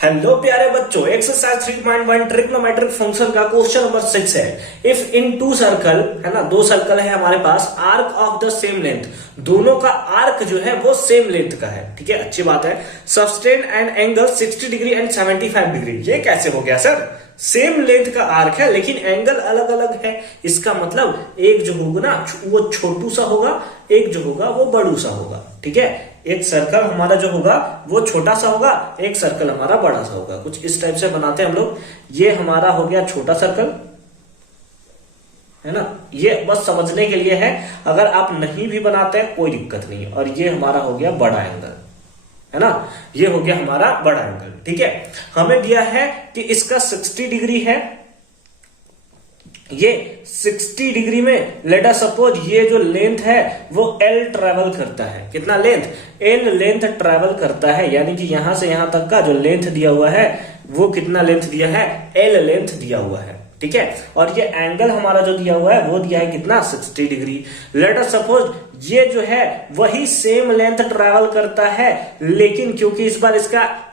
Hello प्यारे बच्चों, exercise 3.1 trigonometric function का क्वेश्चन नंबर 6 है। इफ इन टू सर्कल, है ना, दो सर्कल है हमारे पास, arc of the same length, दोनों का आर्क जो है वो सेम लेंथ का है। ठीक है, अच्छी बात है। Sustain and angle 60 degree and 75 degree. ये कैसे हो गया सर? सेम लेंथ का आर्क है लेकिन एंगल अलग अलग है। इसका मतलब एक जो होगा ना वो छोटू सा होगा, एक जो होगा वो बड़ू सा होगा। ठीक है, एक सर्कल हमारा जो होगा वो छोटा सा होगा, एक सर्कल हमारा बड़ा सा होगा। कुछ इस टाइप से बनाते हैं हम लोग। ये हमारा हो गया छोटा सर्कल, है ना, ये बस समझने के लिए है। अगर आप नहीं भी बनाते हैं कोई दिक्कत नहीं। और ये हमारा हो गया बड़ा एंगल, है ना, ये हो गया हमारा बड़ा एंगल। ठीक है, हमें दिया है कि इसका 60 डिग्री है। ये 60 डिग्री में लेट अस सपोज ये जो लेंथ है वो L ट्रेवल करता है। कितना लेंथ? L लेंथ ट्रेवल करता है, यानी कि यहां से यहां तक का जो लेंथ दिया हुआ है वो कितना लेंथ दिया है? L लेंथ दिया हुआ है। ठीक है, और ये एंगल हमारा जो दिया हुआ है वो दिया है कितना? 60 डिग्री। लेट अस सपोज ये जो है वही सेम लेंथ ट्रेवल करता है, लेकिन क्योंकि इस बार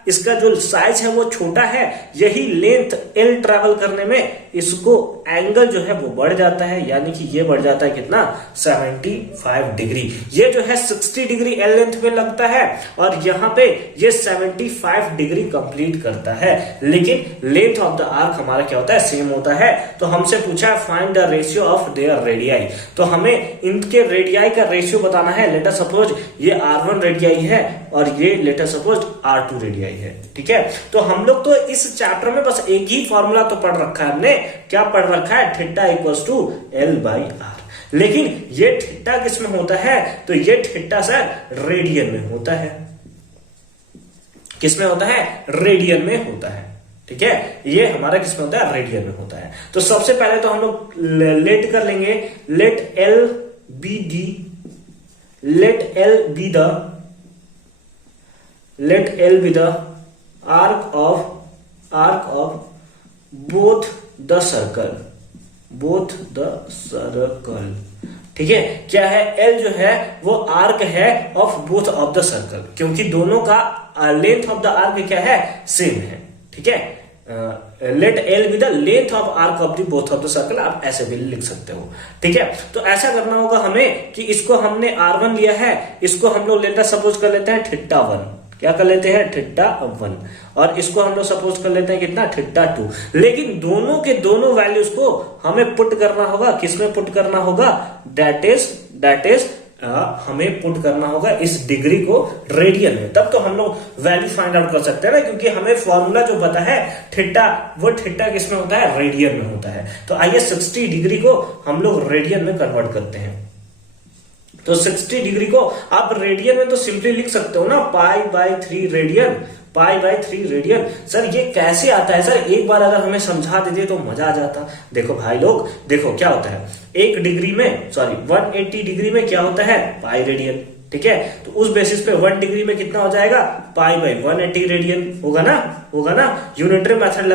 इसका जो साइज है वो छोटा है, यही लेंथ L ट्रेवल करने में इसको एंगल जो है वो बढ़ जाता है, यानी कि ये बढ़ जाता है कितना? 75 डिग्री। ये जो है 60 डिग्री L लेंथ में लगता है और यहाँ पे ये 75 डिग्री कंप्लीट करता है, लेकिन लेंथ ऑफ द आर्क हमारा क्या होता है? सेम होता है। तो हमसे पूछा है find the ratio of their radii, तो हमें इनके रेडियाई का रेशियो बताना है। लेट अस सपोज ये R1 रेडियाई है और ये let us suppose R2 radii है। ठीक है, तो हम लोग तो इस चैप्टर में बस एक ही फॉर्मूला तो पढ़ रखा है। हमने क्या पढ़ रखा है? Theta equals to L/R। लेकिन ये थीटा किस में होता है? तो ये थीटा सर रेडियन में होता है। किस में होता है? रेडियन में होता है। ठीक है, ये हमारा किस में होता है? रेडियन में होता है। तो सबसे पहले तो हम लोग लेट कर लेंगे। Let L be the arc of both the circle। ठीक है, क्या है? L जो है वो आर्क है of both of the circle, क्योंकि दोनों का लेंथ ऑफ द आर्क क्या है? सेम है। ठीक है, let L be the length of arc of the both of the circle. आप ऐसे भी लिख सकते हो। ठीक है, तो ऐसा करना होगा हमें कि इसको हमने R1 लिया है, इसको हम लोग लेटर सपोज कर लेते हैं थीटा 1। क्या कर लेते हैं? थीटा 1। और इसको हम लोग सपोज कर लेते हैं कितना? थीटा 2। लेकिन दोनों के दोनों वैल्यूज को हमें पुट करना होगा। किसमें पुट करना होगा? दैट इज हमें पुट करना होगा इस डिग्री को रेडियन में, तब तो हम लोग वैल्यू फाइंड आउट कर सकते हैं ना, क्योंकि हमें फॉर्मूला जो पता है थीटा, वो थीटा किसमें होता है? रेडियन में होता है। तो आइए 60 डिग्री को हम लोग रेडियन में कन्वर्ट करते हैं। तो 60 डिग्री को आप रेडियन में तो सिंपली लिख सकते हो ना, π/3 रेडियन। π/3 रेडियन। सर ये कैसे आता है? सर एक बार अगर हमें समझा देते तो मजा आ जाता। देखो भाई लोग, देखो क्या होता है, 180 डिग्री में क्या होता है? Pi radian. ठीक है, तो उस बेसिस पे 1 डिग्री में कितना हो जाएगा? π/180 रेडियन होगा ना। यूनिटरी मेथड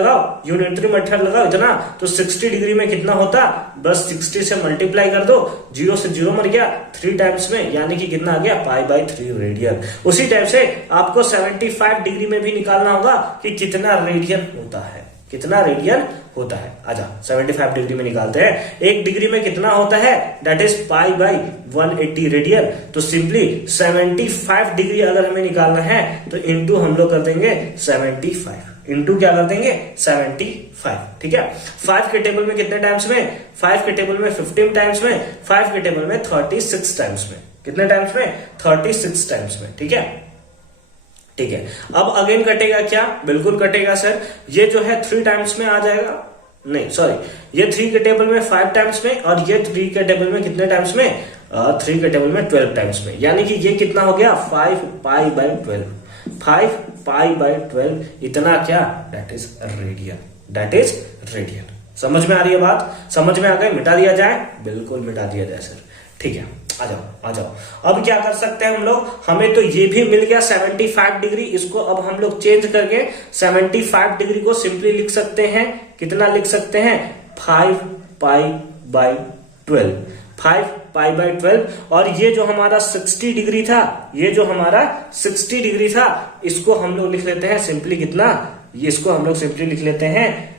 लगाओ इतना, तो 60 डिग्री में कितना होता? बस 60 से मल्टीप्लाई कर दो, 0 से 0 मर गया, 3 टाइम्स में, यानी कि कितना आ गया? π/3 रेडियन। उसी टाइप से आपको 75 डिग्री में भी निकालना होगा कि कितना रेडियन होता है। कितना रेडियन होता है? आजा 75 डिग्री में निकालते हैं। 1 डिग्री में कितना होता है? That is π/180 radian. तो सिंपली 75 डिग्री अगर हमें निकालना है तो इंटू हम लोग कर देंगे 75। इंटू क्या कर देंगे? 75। ठीक है, 5 के टेबल में कितने टाइम्स में? 5 के टेबल में 15 टाइम्स में, 5 के टेबल में 36 टाइम्स में। कितने टाइम्स में? 36 टाइम्स में। ठीक है, ठीक है, अब अगेन कटेगा क्या? बिल्कुल कटेगा सर। ये जो है 3 टाइम्स में आ जाएगा, नहीं सॉरी, ये 3 के टेबल में 5 टाइम्स में, और ये 3 के टेबल में कितने टाइम्स में? 3 के टेबल में 12 टाइम्स में, यानी कि ये कितना हो गया? 5π/12। 5π/12 इतना क्या? That is radian. समझ में आ रही है बात? समझ में आ गई? मिटा दिया जाए? बिल्कुल मिटा दिया जाए सर। ठीक है, आ जाओ। अब क्या कर सकते हैं हम लोग? हमें तो ये भी मिल गया 75 डिग्री। इसको अब हम लोग चेंज करके 75 डिग्री को सिंपली लिख सकते हैं। कितना लिख सकते हैं? 5π/12। 5π/12। और ये जो हमारा 60 डिग्री था, इसको हम लोग लिख लेते हैं सिंपली कितना? इसको हम लोग सिंपली लिख लेते हैं,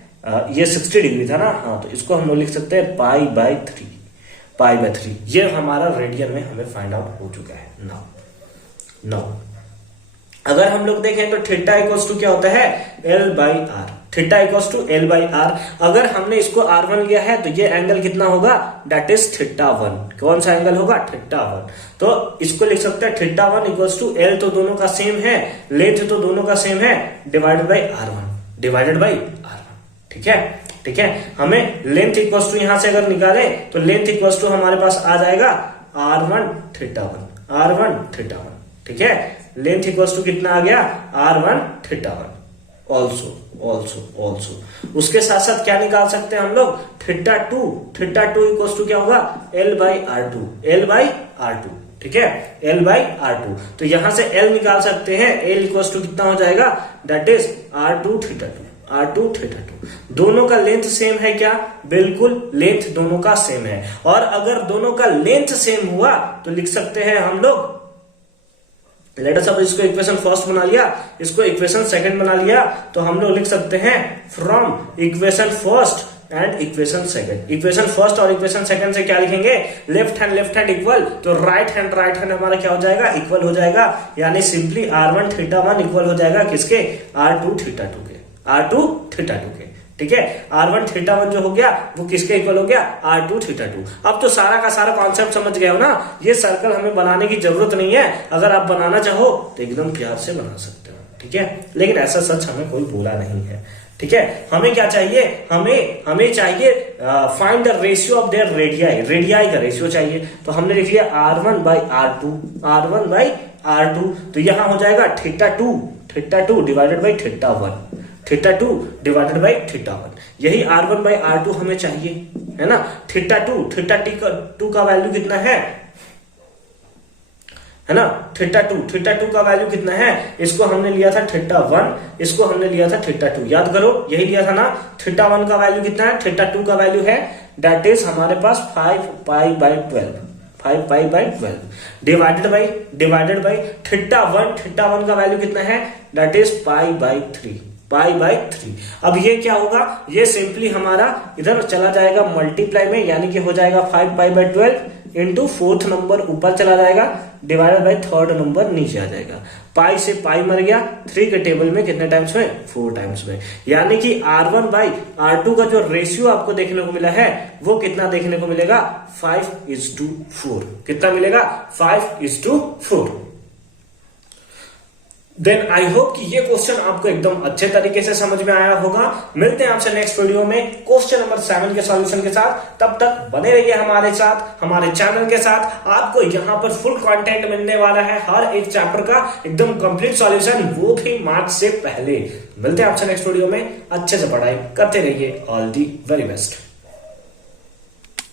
ये 60 डिग्री था ना, हाँ, तो इसको हम लोग लिख सकते हैं पाई बाय 3, पाई बाय 3। ये हमारा रेडियन में हमें फाइंड आउट हो चुका है। नाउ अगर हम लोग देखें तो थीटा इक्वल्स टू क्या होता है, L by R. Theta equals to L by R. अगर हमने इसको R1 लिया है तो ये एंगल कितना होगा, दैट इज थीटा 1। कौन सा एंगल होगा, थीटा 1। तो इसको लिख सकते हैं थीटा 1 इक्वल्स टू L, तो दोनों का सेम है, लेंथ तो दोनों का सेम है, divided by R1, divided by R1। ठीक है, हमें लेंथ इक्वल्स टू यहां से अगर निकाले तो लेंथ इक्वल्स टू हमारे पास आ जाएगा R1 थीटा 1, R1 थीटा 1। ठीक है, लेंथ इक्वल्स टू कितना आ गया, R1 थीटा 1। ऑल्सो उसके साथ साथ क्या निकाल सकते हैं हम लोग, थीटा 2 इक्वल्स टू क्या होगा, L by R2, L by R2। ठीक है, L बाई R2। तो यहां से L निकाल सकते हैं, L इक्वल्स टू कितना हो जाएगा, that is R2 theta 2, R2 theta 2। दोनों का लेंथ सेम है क्या, बिल्कुल लेंथ दोनों का सेम है। और अगर दोनों का लेंथ सेम हुआ तो लिख सकते हैं हम लोग, लेट अस सपोज इसको इक्वेशन फर्स्ट बना लिया, इसको इक्वेशन सेकंड बना लिया, तो हम लोग लिख सकते हैं from equation first and equation second. Equation first और इक्वेशन सेकंड से क्या लिखेंगे, लेफ्ट हैंड इक्वल, तो राइट हैंड हमारा क्या हो जाएगा, इक्वल हो जाएगा। यानी सिंपली R1 थीटा 1 इक्वल हो जाएगा किसके, R2 थीटा 2 के, R2 थीटा 2 के। ठीक है, R1 थीटा 1 जो हो गया वो किसके इक्वल हो गया, R2 थीटा 2। अब तो सारा का सारा कॉन्सेप्ट समझ गए हो ना। ये सर्कल हमें बनाने की जरूरत नहीं है, अगर आप बनाना चाहो तो एकदम प्यार से बना सकते हो। ठीक है, लेकिन ऐसा सच हमें कोई बोला नहीं है। ठीक है, हमें क्या चाहिए, हमें चाहिए find the ratio of their radii का रेशियो चाहिए। तो हमने लिख लिया R1 बाई R2, तो यहां हो जाएगा theta 2 divided by theta 1, theta 2 divided by theta 1। यही R1 बाई R2 हमें चाहिए, है ना। थीटा 2 का वैल्यू कितना है ना, थीटा 2 का वैल्यू कितना है, इसको हमने लिया था थीटा 1, इसको हमने लिया था थीटा 2। याद करो, यही लिया था ना। थीटा 1 का वैल्यू कितना है, थीटा 2 का वैल्यू है दैट इज हमारे पास 5 pi by 12 divided by theta 1 का वैल्यू कितना है, दैट इज पाई बाई 3। अब ये क्या होगा, ये सिंपली हमारा इधर चला जाएगा मल्टीप्लाई में, यानी कि हो जाएगा 5 pi by 12 into 4th number ऊपर चला जाएगा, डिवाइडेड बाई 3rd नंबर नीचे आ जाएगा। पाई से पाई मर गया, 3 के टेबल में कितने टाइम्स में, 4 टाइम्स में। यानी कि R1 बाई R2 का जो रेशियो आपको देखने को मिला है वो कितना देखने को मिलेगा, 5:4। कितना मिलेगा, 5:4। देन आई होप कि ये क्वेश्चन आपको एकदम अच्छे तरीके से समझ में आया होगा। मिलते हैं आपसे नेक्स्ट वीडियो में क्वेश्चन नंबर 7 के सॉल्यूशन के साथ। तब तक बने रहिए हमारे साथ, हमारे चैनल के साथ। आपको यहाँ पर फुल कंटेंट मिलने वाला है, हर एक चैप्टर का एकदम कंप्लीट सॉल्यूशन, वो भी मार्च से पहले। मिलते हैं आपसे नेक्स्ट वीडियो में। अच्छे से पढ़ाई करते रहिए। All the very best.